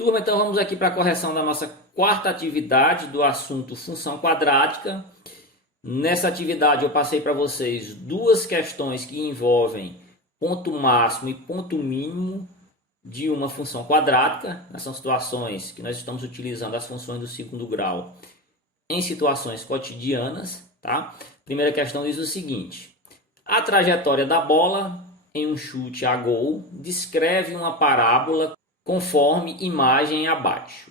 Turma, então vamos aqui para a correção da nossa quarta atividade do assunto função quadrática. Nessa atividade eu passei para vocês duas questões que envolvem ponto máximo e ponto mínimo de uma função quadrática. São situações que nós estamos utilizando as funções do segundo grau em situações cotidianas, tá? Primeira questão diz o seguinte: a trajetória da bola em um chute a gol descreve uma parábola conforme imagem abaixo.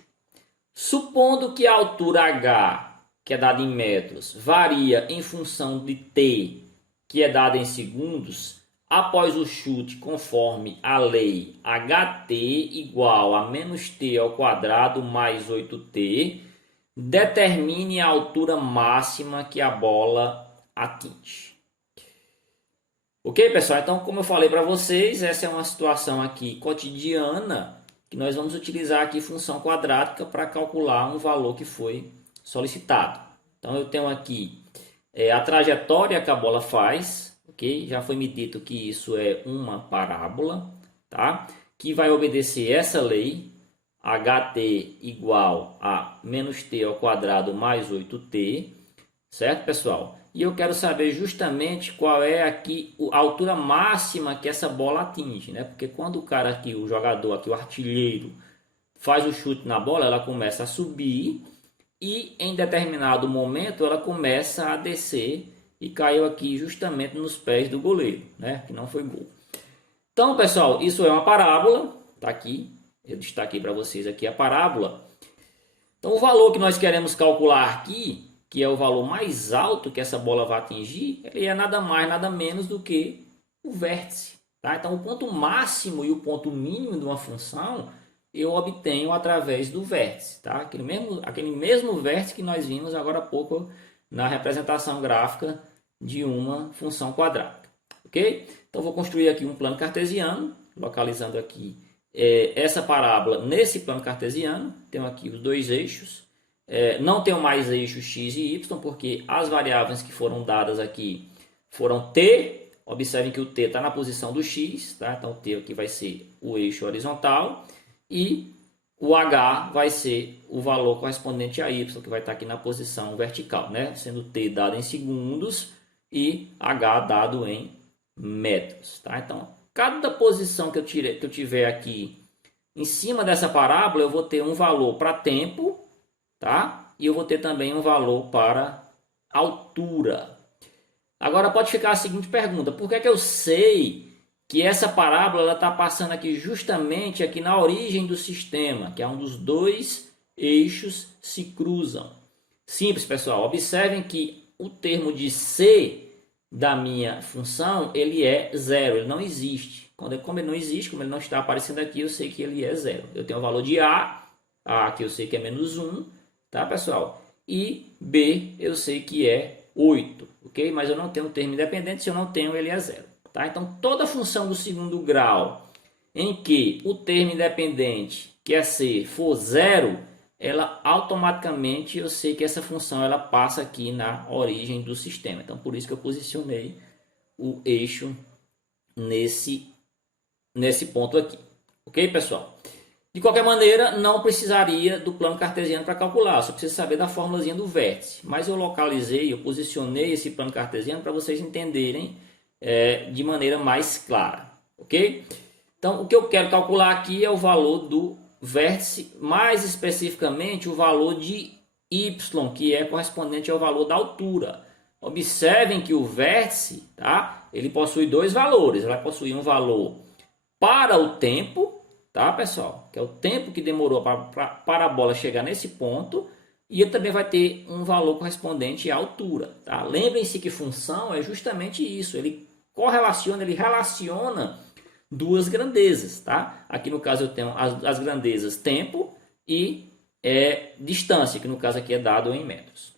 Supondo que a altura h, que é dada em metros, varia em função de t, que é dada em segundos, após o chute conforme a lei ht igual a menos t ao quadrado mais 8t, determine a altura máxima que a bola atinge. Ok, pessoal? Então, como eu falei para vocês, essa é uma situação aqui cotidiana que nós vamos utilizar aqui função quadrática para calcular um valor que foi solicitado. Então, eu tenho aqui a trajetória que a bola faz, ok? Já foi me dito que isso é uma parábola, tá? Que vai obedecer essa lei, ht igual a menos t ao quadrado mais 8t, certo, pessoal? E eu quero saber justamente qual é aqui a altura máxima que essa bola atinge, né? Porque quando o cara aqui, o jogador aqui, o artilheiro, faz o chute na bola, ela começa a subir e em determinado momento ela começa a descer e caiu aqui justamente nos pés do goleiro, né? Que não foi gol. Então, pessoal, isso é uma parábola, tá aqui, eu destaquei para vocês aqui a parábola. Então, o valor que nós queremos calcular aqui, que é o valor mais alto que essa bola vai atingir, ele é nada mais, nada menos do que o vértice. Tá? Então, o ponto máximo e o ponto mínimo de uma função, eu obtenho através do vértice. Tá? Aquele mesmo vértice que nós vimos agora há pouco na representação gráfica de uma função quadrática. Ok? Então, vou construir aqui um plano cartesiano, localizando aqui essa parábola nesse plano cartesiano. Tenho aqui os dois eixos. Não tenho mais eixos x e y, porque as variáveis que foram dadas aqui foram t. Observem que o t está na posição do x, tá? Então o t aqui vai ser o eixo horizontal e o h vai ser o valor correspondente a y, que vai estar aqui na posição vertical, né? Sendo t dado em segundos e h dado em metros, tá? Então, cada posição que eu tiver aqui em cima dessa parábola, eu vou ter um valor para tempo, tá? E eu vou ter também um valor para altura. Agora pode ficar a seguinte pergunta: por que é que eu sei que essa parábola está passando aqui justamente aqui na origem do sistema, que é onde os dois eixos se cruzam? Simples, pessoal. Observem que o termo de c da minha função, ele é zero, ele não existe. Como ele não existe, como ele não está aparecendo aqui, eu sei que ele é zero. Eu tenho o valor de a que eu sei que é menos 1, tá, pessoal? E b eu sei que é 8, ok? Mas eu não tenho um termo independente, se eu não tenho, ele é zero, tá? Então, toda função do segundo grau em que o termo independente, que é c, for zero, ela automaticamente, eu sei que essa função ela passa aqui na origem do sistema. Então, por isso que eu posicionei o eixo nesse ponto aqui, ok, pessoal? De qualquer maneira, não precisaria do plano cartesiano para calcular, só precisa saber da formulazinha do vértice. Mas eu localizei, eu posicionei esse plano cartesiano para vocês entenderem de maneira mais clara, ok? Então, o que eu quero calcular aqui é o valor do vértice, mais especificamente o valor de y, que é correspondente ao valor da altura. Observem que o vértice, tá? Ele possui dois valores. Ele vai possuir um valor para o tempo, tá, pessoal? Que é o tempo que demorou para a bola chegar nesse ponto. E ele também vai ter um valor correspondente à altura, tá? Lembrem-se que função é justamente isso. Ele relaciona duas grandezas, tá? Aqui no caso eu tenho as grandezas tempo e distância, que no caso aqui é dado em metros.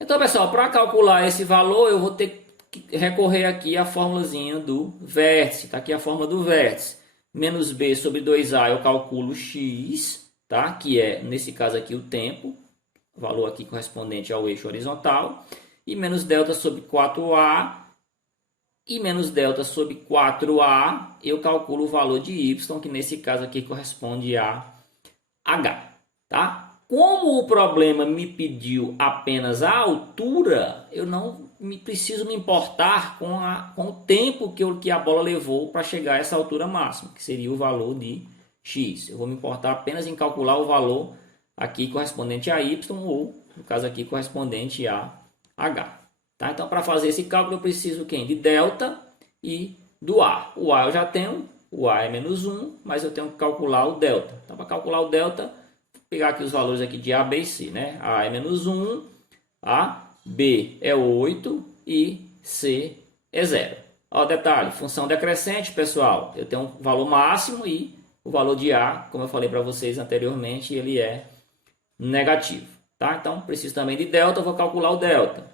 Então, pessoal, para calcular esse valor eu vou ter que recorrer aqui à formulazinha do vértice, tá? Aqui a fórmula do vértice. Menos b sobre 2a eu calculo x, tá? Que é, nesse caso aqui, o tempo, o valor aqui correspondente ao eixo horizontal, e menos delta sobre 4a, e menos delta sobre 4a, eu calculo o valor de y, que nesse caso aqui corresponde a H, tá? Como o problema me pediu apenas a altura, eu não preciso me importar com o tempo que a bola levou para chegar a essa altura máxima, que seria o valor de x. Eu vou me importar apenas em calcular o valor aqui correspondente a y, ou no caso aqui correspondente a h. Tá? Então, para fazer esse cálculo, eu preciso quem? De delta e do a. O a eu já tenho, o a é menos 1, mas eu tenho que calcular o delta. Então, para calcular o delta, pegar aqui os valores aqui de A, B e C, né? A é menos 1, B é 8 e C é 0. Ó, detalhe, função decrescente, pessoal, eu tenho um valor máximo e o valor de A, como eu falei para vocês anteriormente, ele é negativo, tá? Então, preciso também de delta, eu vou calcular o delta.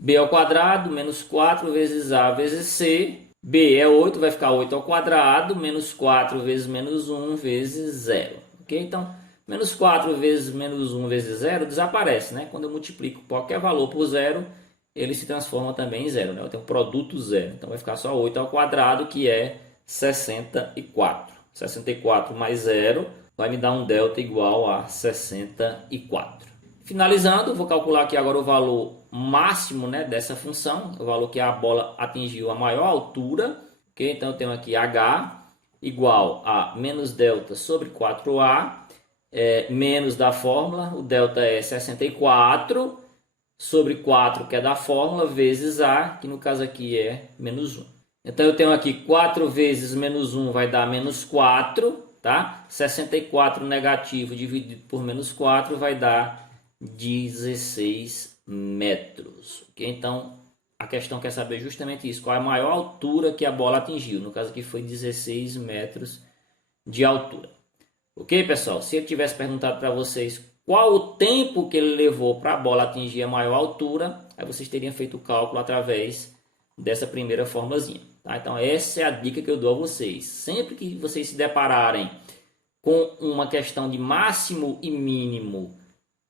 B ao quadrado, menos 4 vezes A vezes C. B é 8, vai ficar 8 ao quadrado, menos 4 vezes menos 1 vezes 0. Ok? Então, menos 4 vezes menos 1 vezes 0 desaparece, né? Quando eu multiplico qualquer valor por 0, ele se transforma também em 0, né? Eu tenho um produto 0. Então vai ficar só 8 ao quadrado, que é 64. 64 mais 0 vai me dar um delta igual a 64. Finalizando, vou calcular aqui agora o valor máximo, né, dessa função, o valor que a bola atingiu a maior altura. Okay? Então eu tenho aqui h igual a menos delta sobre 4a, menos da fórmula, o delta é 64 sobre 4, que é da fórmula, vezes a, que no caso aqui é menos 1. Então eu tenho aqui 4 vezes menos 1 vai dar menos 4, tá? 64 negativo dividido por menos 4 vai dar 16 metros. Okay? Então a questão quer saber justamente isso, qual é a maior altura que a bola atingiu. No caso aqui foi 16 metros de altura. Ok, pessoal? Se eu tivesse perguntado para vocês qual o tempo que ele levou para a bola atingir a maior altura, aí vocês teriam feito o cálculo através dessa primeira formulazinha. Tá? Então essa é a dica que eu dou a vocês. Sempre que vocês se depararem com uma questão de máximo e mínimo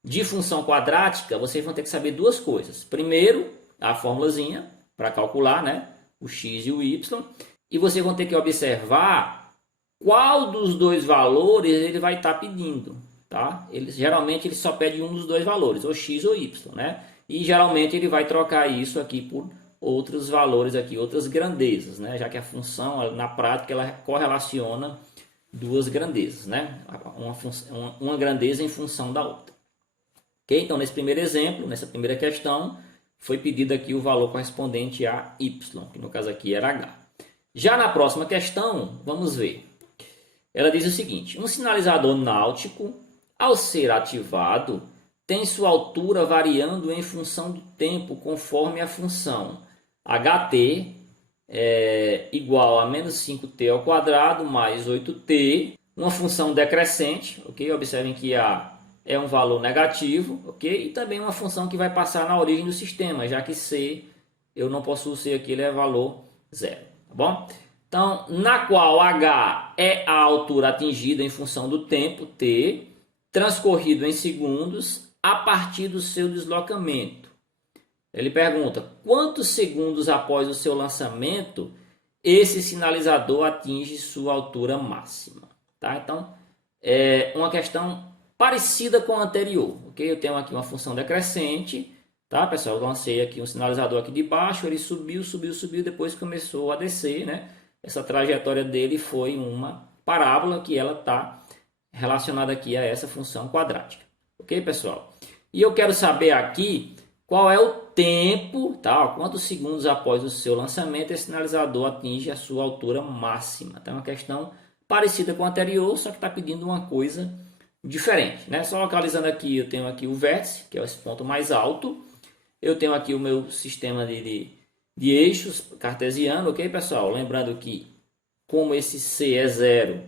de função quadrática, vocês vão ter que saber duas coisas. Primeiro, a formulazinha para calcular, né, o x e o y. E vocês vão ter que observar qual dos dois valores ele vai estar pedindo, tá? Geralmente ele só pede um dos dois valores, ou x ou y, né? E geralmente ele vai trocar isso aqui por outros valores aqui, outras grandezas, né? Já que a função, na prática, ela correlaciona duas grandezas, né? Uma grandeza em função da outra. Ok? Então, nesse primeiro exemplo, nessa primeira questão, foi pedido aqui o valor correspondente a y, que no caso aqui era h. Já na próxima questão, vamos ver. Ela diz o seguinte: um sinalizador náutico, ao ser ativado, tem sua altura variando em função do tempo, conforme a função ht igual a menos 5t ao quadrado mais 8t, uma função decrescente, ok? Observem que a é um valor negativo, ok? E também uma função que vai passar na origem do sistema, já que c, eu não possuo c aqui, ele é valor zero, tá bom? Então, na qual h é a altura atingida em função do tempo, t, transcorrido em segundos, a partir do seu deslocamento. Ele pergunta, quantos segundos após o seu lançamento, esse sinalizador atinge sua altura máxima? Tá? Então, é uma questão parecida com a anterior. Okay? Eu tenho aqui uma função decrescente, tá, pessoal? Eu lancei aqui um sinalizador aqui de baixo, ele subiu, subiu, subiu, depois começou a descer, né? Essa trajetória dele foi uma parábola que ela está relacionada aqui a essa função quadrática. Ok, pessoal? E eu quero saber aqui qual é o tempo, tá? Quantos segundos após o seu lançamento esse sinalizador atinge a sua altura máxima. Então é uma questão parecida com a anterior, só que está pedindo uma coisa diferente, né? Só localizando aqui, eu tenho aqui o vértice, que é esse ponto mais alto. Eu tenho aqui o meu sistema de eixos cartesiano, ok, pessoal? Lembrando que, como esse C é zero,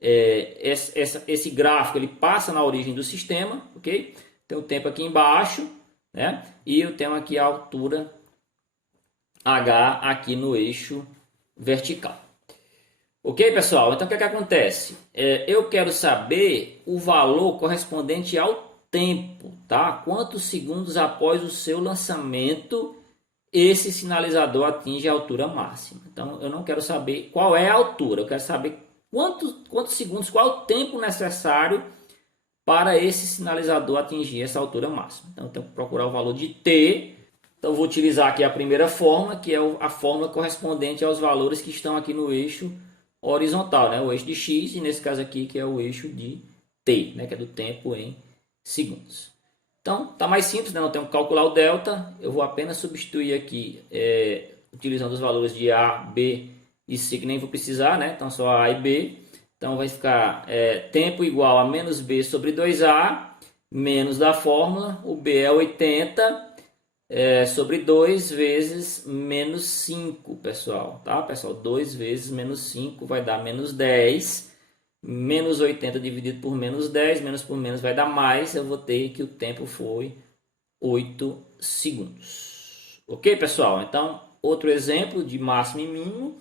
esse gráfico ele passa na origem do sistema, ok? Tem o tempo aqui embaixo, né? E eu tenho aqui a altura H aqui no eixo vertical. Ok, pessoal? Então, o que é que acontece? Eu quero saber o valor correspondente ao tempo, tá? Quantos segundos após o seu lançamento esse sinalizador atinge a altura máxima. Então, eu não quero saber qual é a altura, eu quero saber quantos segundos, qual é o tempo necessário para esse sinalizador atingir essa altura máxima. Então eu tenho que procurar o valor de t. Então vou utilizar aqui a primeira fórmula, que é a fórmula correspondente aos valores que estão aqui no eixo horizontal, né? O eixo de x, e nesse caso aqui que é o eixo de t, né? Que é do tempo em segundos. Então tá mais simples, né? Não tenho que calcular o delta, eu vou apenas substituir aqui utilizando os valores de a, b e c, que nem vou precisar, né? Então só a e b. Então vai ficar tempo igual a menos b sobre 2a, menos da fórmula, o b é 80, sobre 2 vezes menos 5, pessoal. Tá, pessoal? 2 vezes menos 5 vai dar menos 10. Menos 80 dividido por menos 10, menos por menos vai dar mais. Eu vou ter que o tempo foi 8 segundos. Ok, pessoal? Então, outro exemplo de máximo e mínimo,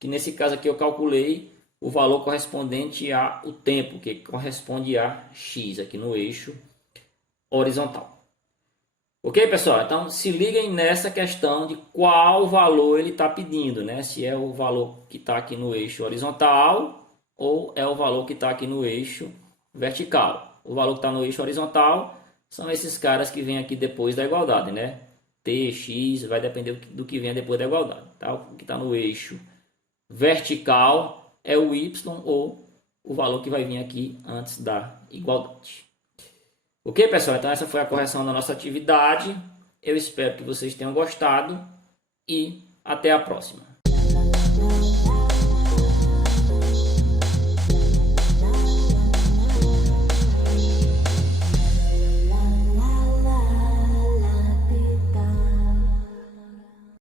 que nesse caso aqui eu calculei o valor correspondente ao tempo, que corresponde a x aqui no eixo horizontal. Ok, pessoal? Então, se liguem nessa questão de qual valor ele está pedindo, né? Se é o valor que está aqui no eixo horizontal ou é o valor que está aqui no eixo vertical. O valor que está no eixo horizontal são esses caras que vêm aqui depois da igualdade, né? T, x, vai depender do que venha depois da igualdade. Tá? O que está no eixo vertical é o y ou o valor que vai vir aqui antes da igualdade. Ok, pessoal? Então essa foi a correção da nossa atividade. Eu espero que vocês tenham gostado e até a próxima.